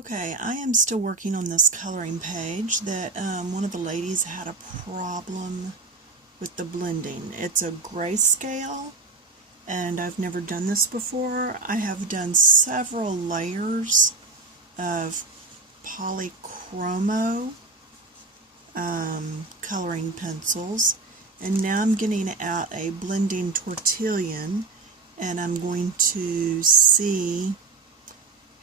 Okay, I am still working on this coloring page that one of the ladies had a problem with the blending. It's a grayscale, and I've never done this before. I have done several layers of Polychromo coloring pencils, and now I'm getting out a blending tortillon, and I'm going to see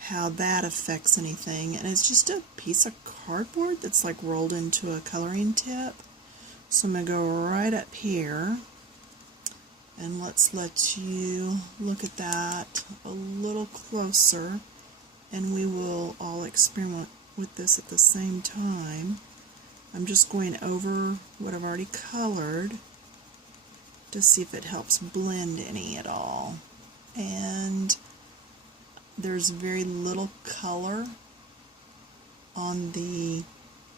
how that affects anything. And it's just a piece of cardboard that's like rolled into a coloring tip. So I'm going to go right up here, and let's let you look at that a little closer, and we will all experiment with this at the same time. I'm just going over what I've already colored to see if it helps blend any at all. And there's very little color on the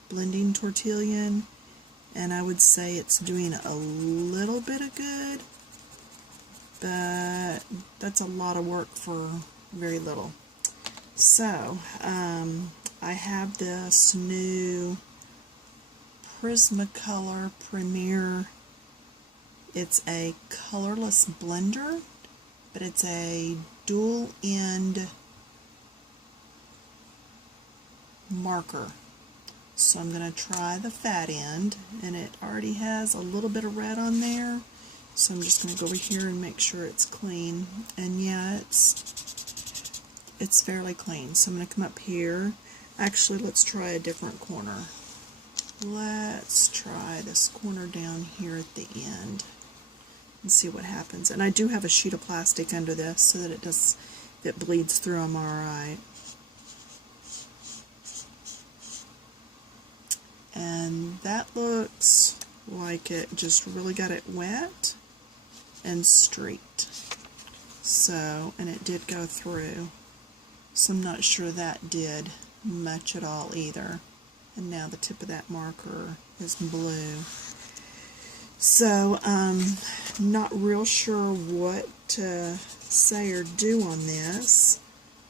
blending tortillon, and I would say it's doing a little bit of good, but that's a lot of work for very little. So I have this new Prismacolor Premier. It's a colorless blender, but it's a dual end marker. So I'm going to try the fat end, and it already has a little bit of red on there, so I'm just going to go over here and make sure it's clean. And yeah, it's fairly clean. So I'm going to come up here. Actually, let's try a different corner. Let's try this corner down here at the end and see what happens. And I do have a sheet of plastic under this so that if it bleeds through, I'm alright. And that looks like it just really got it wet and streaked. So, and it did go through. So I'm not sure that did much at all either. And now the tip of that marker is blue. So, not real sure what to say or do on this.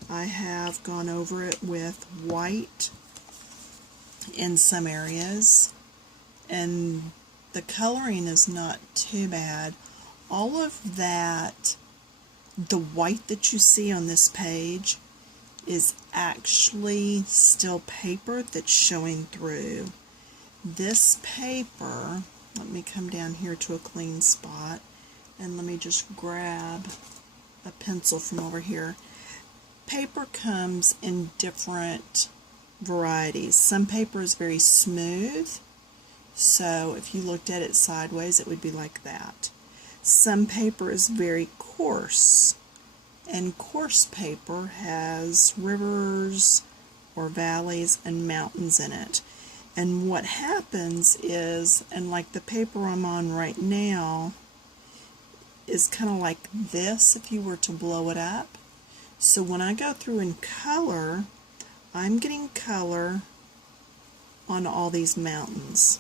I have gone over it with white in some areas, and the coloring is not too bad. All of that, the white that you see on this page is actually still paper that's showing through. This paper, let me come down here to a clean spot, and let me just grab a pencil from over here. Paper comes in different varieties. Some paper is very smooth, so if you looked at it sideways, it would be like that. Some paper is very coarse, and coarse paper has rivers or valleys and mountains in it. And what happens is, and like the paper I'm on right now is kind of like this if you were to blow it up. So when I go through and color, I'm getting color on all these mountains.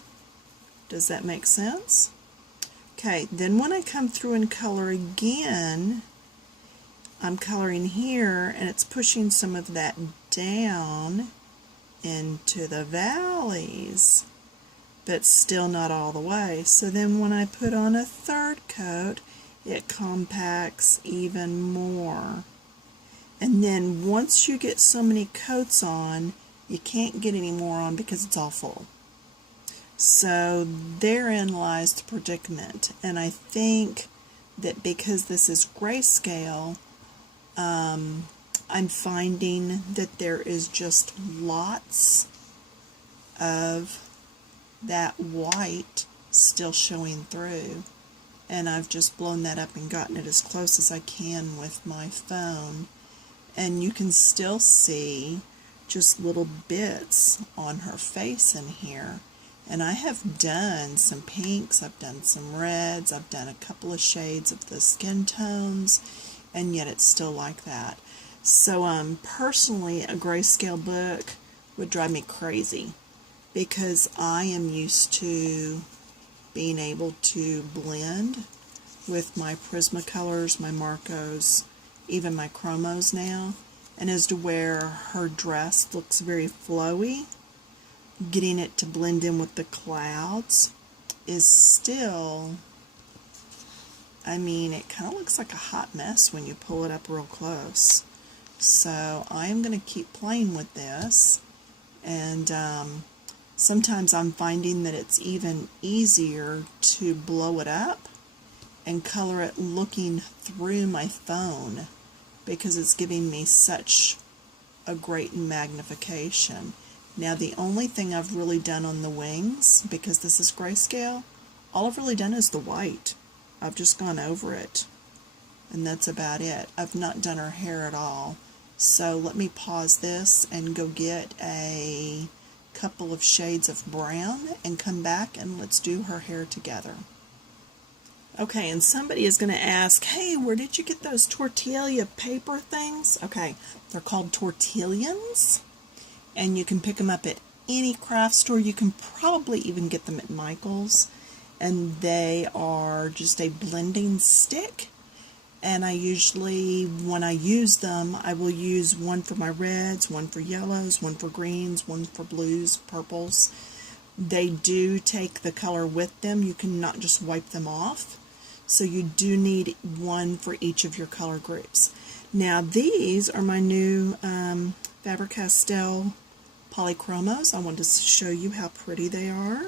Does that make sense? Okay, then when I come through and color again, I'm coloring here, and it's pushing some of that down into the valleys, but still not all the way. So then when I put on a third coat, it compacts even more. And then once you get so many coats on, you can't get any more on because it's all full. So therein lies the predicament. And I think that because this is grayscale, I'm finding that there is just lots of that white still showing through. And I've just blown that up and gotten it as close as I can with my phone. And you can still see just little bits on her face in here. And I have done some pinks, I've done some reds, I've done a couple of shades of the skin tones, and yet it's still like that. So personally, a grayscale book would drive me crazy because I am used to being able to blend with my Prismacolors, my Marcos, even my Chromos now, and as to where her dress looks very flowy, getting it to blend in with the clouds is still, I mean, it kind of looks like a hot mess when you pull it up real close. So I am going to keep playing with this, and sometimes I'm finding that it's even easier to blow it up and color it looking through my phone because it's giving me such a great magnification. Now the only thing I've really done on the wings, because this is grayscale, all I've really done is the white. I've just gone over it, and that's about it. I've not done her hair at all. So let me pause this and go get a couple of shades of brown and come back and let's do her hair together. Okay, and somebody is going to ask, hey, where did you get those tortilla paper things? Okay, they're called tortillions, and you can pick them up at any craft store. You can probably even get them at Michael's, and they are just a blending stick. And I usually, when I use them, I will use one for my reds, one for yellows, one for greens, one for blues, purples. They do take the color with them. You cannot just wipe them off. So you do need one for each of your color groups. Now these are my new Faber-Castell Polychromos. I wanted to show you how pretty they are.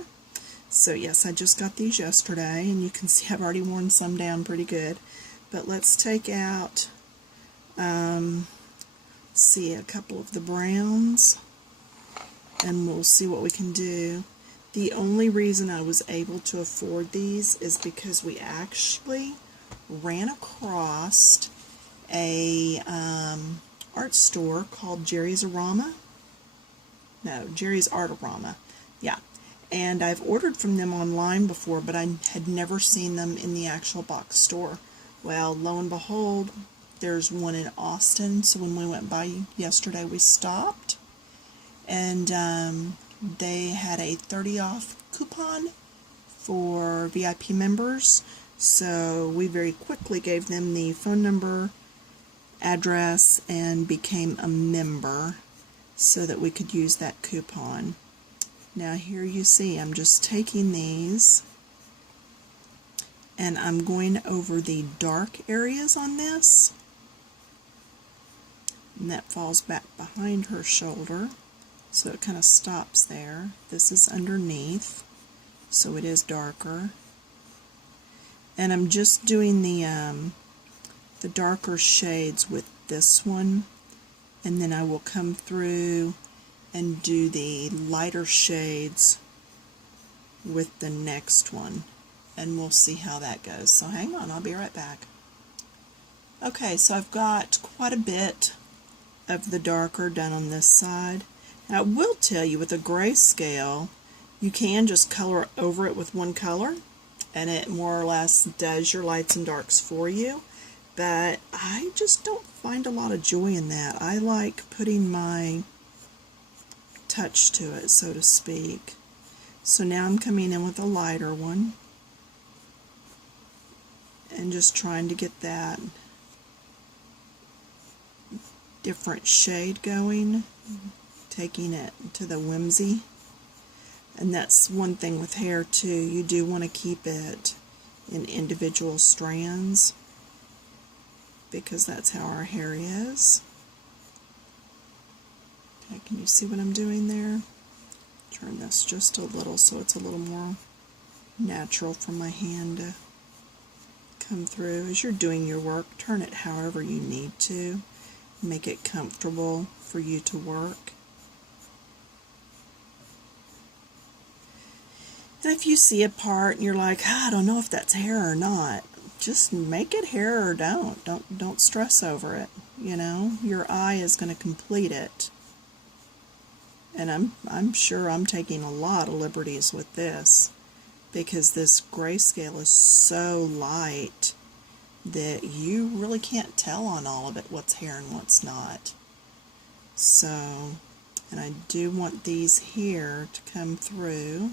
So yes, I just got these yesterday, and you can see I've already worn some down pretty good. But let's take out, see, a couple of the browns, and we'll see what we can do. The only reason I was able to afford these is because we actually ran across a art store called Jerry's Arama. No, Jerry's Artarama. Yeah. And I've ordered from them online before, but I had never seen them in the actual box store. Well, lo and behold, there's one in Austin. So when we went by yesterday, we stopped, and they had a 30 off coupon for VIP members. So we very quickly gave them the phone number, address, and became a member so that we could use that coupon. Now here you see I'm just taking these and I'm going over the dark areas on this, and that falls back behind her shoulder, so it kind of stops there. This is underneath, so it is darker, and I'm just doing the darker shades with this one, and then I will come through and do the lighter shades with the next one, and we'll see how that goes. So hang on, I'll be right back. Okay, so I've got quite a bit of the darker done on this side. Now I will tell you, with a grayscale, you can just color over it with one color, and it more or less does your lights and darks for you. But I just don't find a lot of joy in that. I like putting my touch to it, so to speak. So now I'm coming in with a lighter one and just trying to get that different shade going, taking it to the whimsy. And that's one thing with hair too, you do want to keep it in individual strands, because that's how our hair is. Okay, can you see what I'm doing there? Turn this just a little so it's a little more natural for my hand to come through. As you're doing your work, turn it however you need to. Make it comfortable for you to work. And if you see a part and you're like, I don't know if that's hair or not, just make it hair or don't. Don't stress over it. You know, your eye is going to complete it. And I'm sure I'm taking a lot of liberties with this, because this grayscale is so light that you really can't tell on all of it what's hair and what's not. So, and I do want these here to come through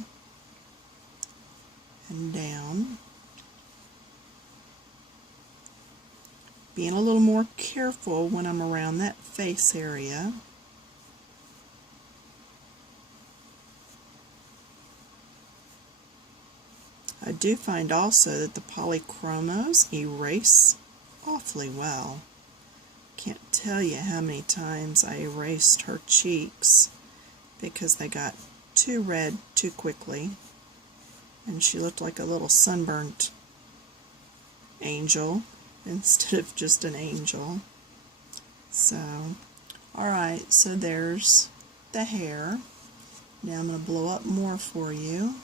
and down. being a little more careful when I'm around that face area. I do find also that the Polychromos erase awfully well. Can't tell you how many times I erased her cheeks because they got too red too quickly, and she looked like a little sunburnt angel instead of just an angel. So, alright, so there's the hair. Now I'm going to blow up more for you.